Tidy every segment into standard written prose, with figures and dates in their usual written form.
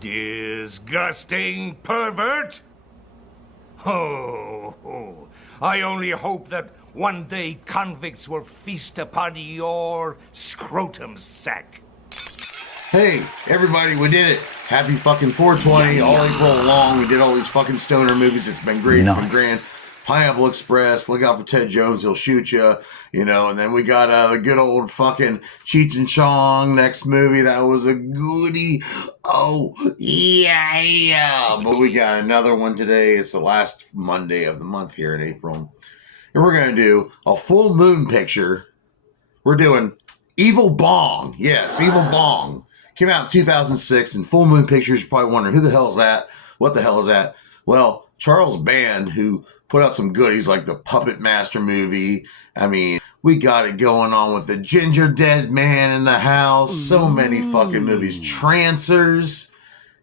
Disgusting pervert! Oh, I only hope that one day convicts will feast upon your scrotum sack. Hey, everybody, we did it. Happy fucking 420, all April long. We did all these fucking stoner movies. It's been great. It's been grand. Pineapple Express, look out for Ted Jones. He'll shoot you, you know. And then we got the good old fucking Cheech and Chong next movie. That was a goodie. Oh, yeah. But we got another one today. It's the last Monday of the month here in April. And we're going to do a full moon picture. We're doing Evil Bong. Yes, Evil Bong. Came out in 2006, and Full Moon Pictures. You're probably wondering, who the hell is that? What the hell is that? Well, Charles Band, who put out some goodies like the Puppet Master movie. I mean, we got it going on with the Ginger Dead Man in the House. So many fucking movies. Trancers.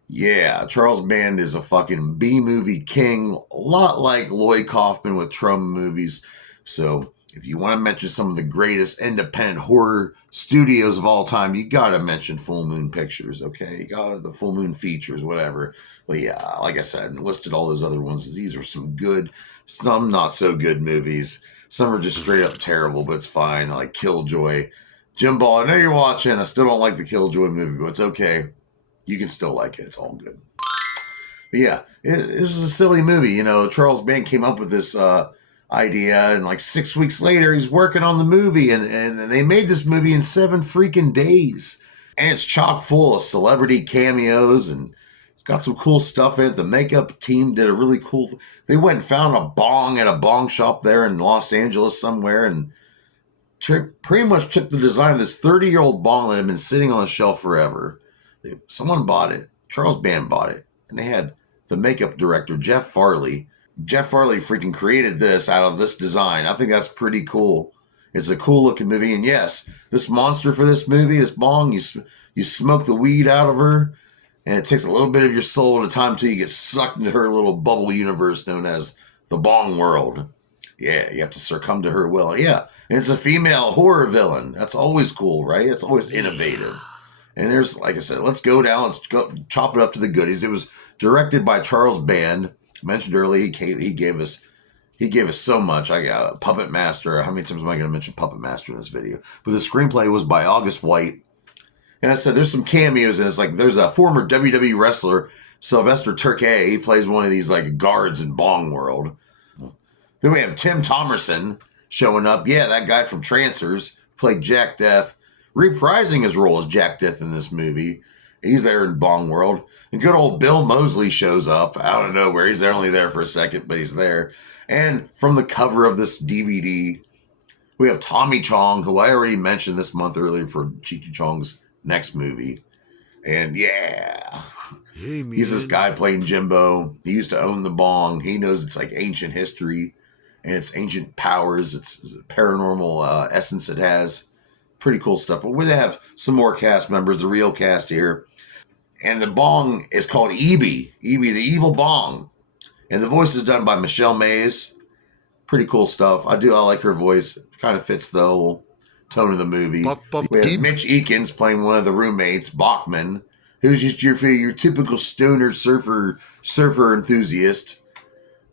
Yeah, Charles Band is a fucking B-movie king. A lot like Lloyd Kaufman with Troma movies. So if you want to mention some of the greatest independent horror studios of all time, you got to mention Full Moon Pictures, okay? You got the Full Moon Features, whatever. But yeah, like I said, listed all those other ones. These are some good, some not so good movies. Some are just straight up terrible, but it's fine. Like Killjoy. Jim Ball, I know you're watching. I still don't like the Killjoy movie, but it's okay. You can still like it. It's all good. But yeah, it was a silly movie. You know, Charles Band came up with this idea, and like 6 weeks later he's working on the movie, and they made this movie in 7 freaking days, and it's chock full of celebrity cameos, and it's got some cool stuff in it. The makeup team did a really cool, they went and found a bong at a bong shop there in Los Angeles somewhere, and pretty much took the design of this 30-year-old bong that had been sitting on the shelf forever. Someone bought it. Charles Band bought it, and they had the makeup director Jeff Farley freaking created this out of this design. I think that's pretty cool. It's a cool looking movie. And yes, this monster for this movie, this Bong, you smoke the weed out of her, and it takes a little bit of your soul at a time until you get sucked into her little bubble universe known as the Bong world. Yeah, you have to succumb to her will. Yeah, and it's a female horror villain. That's always cool, right? It's always innovative. And there's, like I said, let's go down. Let's go chop it up to the goodies. It was directed by Charles Band. Mentioned earlier, he gave us so much. I got Puppet Master. How many times am I going to mention Puppet Master in this video? But the screenplay was by August White. And I said there's some cameos, and it's like there's a former WWE wrestler, Sylvester Turkey. He plays one of these like guards in Bong World. Then we have Tim Thomerson showing up. Yeah, that guy from Trancers played Jack Death, reprising his role as Jack Death in this movie. He's there in Bong World. And good old Bill Moseley shows up out of nowhere. He's only there for a second, but he's there. And from the cover of this DVD, we have Tommy Chong, who I already mentioned this month earlier for Cheech and Chong's next movie. And yeah, hey, he's this guy playing Jimbo. He used to own the Bong. He knows it's like ancient history and it's ancient powers. It's paranormal essence it has. Pretty cool stuff. But we have some more cast members, the real cast here. And the Bong is called Eby, the Evil Bong. And the voice is done by Michelle Mays. Pretty cool stuff. I like her voice. Kind of fits the whole tone of the movie. We have Mitch Eakins playing one of the roommates, Bachman, who's just your typical stoner surfer enthusiast.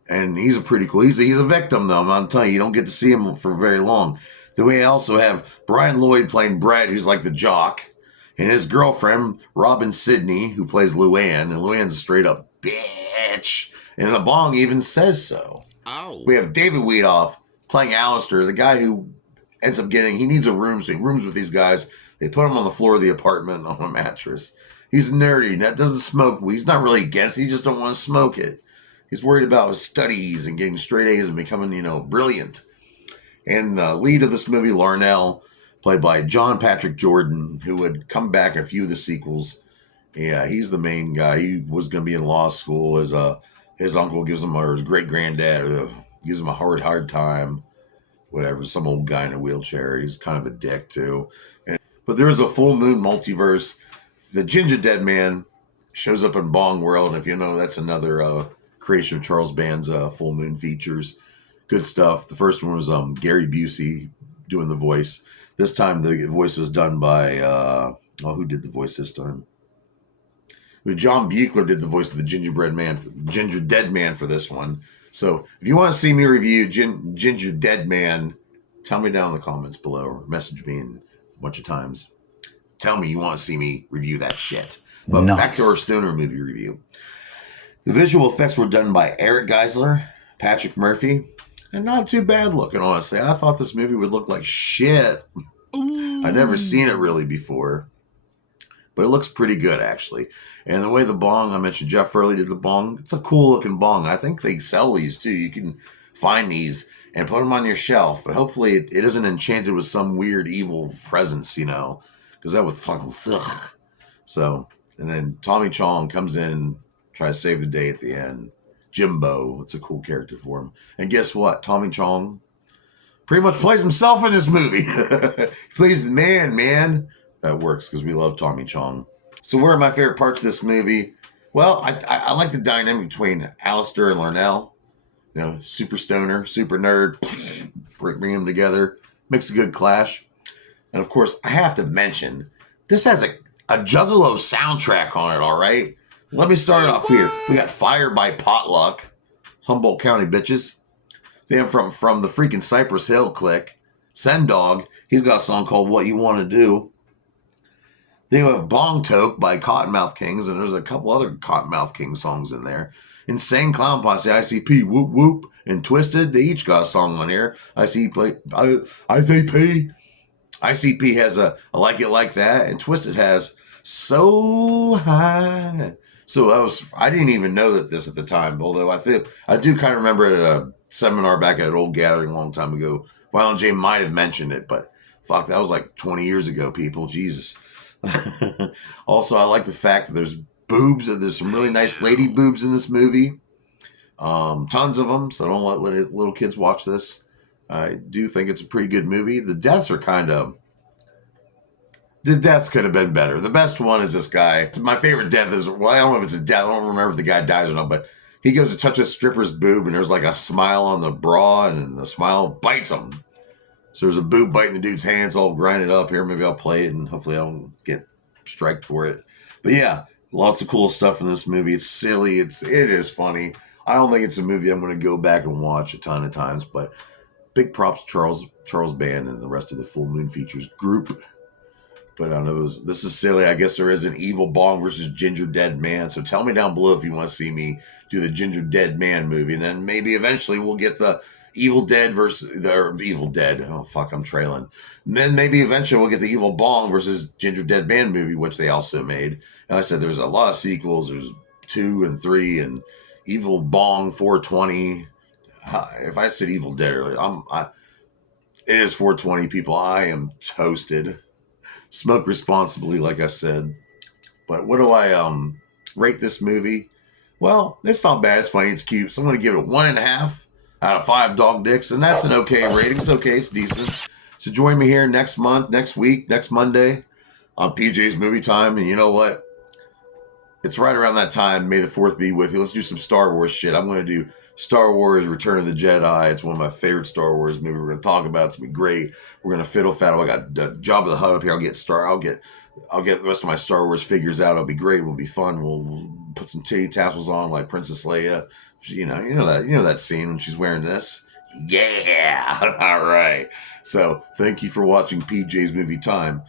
And he's a pretty cool. He's a victim, though. I'm telling you, you don't get to see him for very long. Then we also have Brian Lloyd playing Brett, who's like the jock. And his girlfriend, Robin Sidney, who plays Luann. And Luann's a straight up bitch. And the Bong even says so. Ow. We have David Weedoff playing Alistair, the guy who ends up he needs a room, so he rooms with these guys. They put him on the floor of the apartment on a mattress. He's nerdy, doesn't smoke weed. He's not really against it. He just don't want to smoke it. He's worried about his studies and getting straight A's and becoming, brilliant. And the lead of this movie, Larnell, played by John Patrick Jordan, who would come back in a few of the sequels. Yeah, he's the main guy. He was going to be in law school. His uncle gives him, or his great-granddad gives him a hard time. Whatever, some old guy in a wheelchair. He's kind of a dick, too. But there is a full moon multiverse. The Ginger Dead Man shows up in Bong World. And if you know, that's another creation of Charles Band's full moon features. Good stuff. The first one was Gary Busey doing the voice. This time the voice was done by, who did the voice this time? John Buechler did the voice of the Ginger Dead Man for this one. So if you want to see me review Ginger Dead Man, tell me down in the comments below or message me a bunch of times. Tell me you want to see me review that shit. But back to our stoner movie review. The visual effects were done by Eric Geisler, Patrick Murphy, and not too bad looking, honestly. I thought this movie would look like shit. I'd never seen it really before. But it looks pretty good, actually. And the way the bong, I mentioned Jeff Furley did the bong. It's a cool looking bong. I think they sell these too. You can find these and put them on your shelf. But hopefully it isn't enchanted with some weird evil presence, because that would fucking ugh. So, and then Tommy Chong comes in and tries to save the day at the end. Jimbo, it's a cool character for him. And guess what? Tommy Chong pretty much plays himself in this movie. He plays the man. That works because we love Tommy Chong. So where are my favorite parts of this movie? Well, I like the dynamic between Alistair and Larnell. Super stoner, super nerd. Bring them together. Makes a good clash. And of course, I have to mention, this has a Juggalo soundtrack on it, all right? Let me start off here. We got Fire by Potluck. Humboldt County bitches. Then from the freaking Cypress Hill clique. Sendog. He's got a song called What You Want to Do. Then you have Bong Toke by Cottonmouth Kings, and there's a couple other Cottonmouth King songs in there. Insane Clown Posse, ICP, Whoop Whoop, and Twisted, they each got a song on here. ICP has a I Like It Like That, and Twisted has So High. So I didn't even know that this at the time, although I do kind of remember it at a seminar back at an old gathering a long time ago. Violent J might have mentioned it, but fuck, that was like 20 years ago, people. Jesus. Also, I like the fact that there's boobs, and there's some really nice lady boobs in this movie. Tons of them, so don't let little kids watch this. I do think it's a pretty good movie. The deaths could have been better. The best one is this guy. My favorite death is, well, I don't know if it's a death. I don't remember if the guy dies or not, but he goes to touch a stripper's boob, and there's like a smile on the bra, and the smile bites him. So there's a boob biting the dude's hands, all grinded up here. Maybe I'll play it, and hopefully I don't get striked for it. But yeah, lots of cool stuff in this movie. It's silly. It is funny. I don't think it's a movie I'm going to go back and watch a ton of times, but big props to Charles Band and the rest of the Full Moon Features group. But I know this is silly. I guess there is an Evil Bong versus Ginger Dead Man. So tell me down below if you want to see me do the Ginger Dead Man movie. And then maybe eventually we'll get the Evil Dead versus the Evil Dead. Oh, fuck, I'm trailing. And then maybe eventually we'll get the Evil Bong versus Ginger Dead Man movie, which they also made. And I said there's a lot of sequels. There's 2 and 3 and Evil Bong 420. If I said Evil Dead earlier, it is 420, people. I am toasted. Smoke responsibly, like I said. But what do I rate this movie? Well, it's not bad. It's funny. It's cute. So I'm going to give it a 1.5 out of 5 dog dicks. And that's an okay rating. It's okay. It's decent. So join me here next month, next week, next Monday on PJ's Movie Time. And you know what? It's right around that time. May the 4th be with you. Let's do some Star Wars shit. I'm going to do Star Wars Return of the Jedi. It's one of my favorite Star Wars movies. We're going to talk about it. It's going to be great. We're going to fiddle faddle. I got Jabba the Hutt up here. I'll get the rest of my Star Wars figures out. It'll be great. It'll be fun. We'll put some titty tassels on like Princess Leia. You know that scene when she's wearing this. Yeah. All right. So thank you for watching PJ's Movie Time.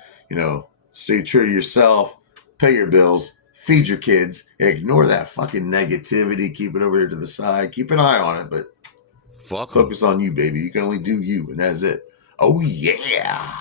Stay true to yourself. Pay your bills. Feed your kids. Ignore that fucking negativity. Keep it over here to the side. Keep an eye on it, but focus on you, baby. You can only do you, and that's it. Oh, yeah.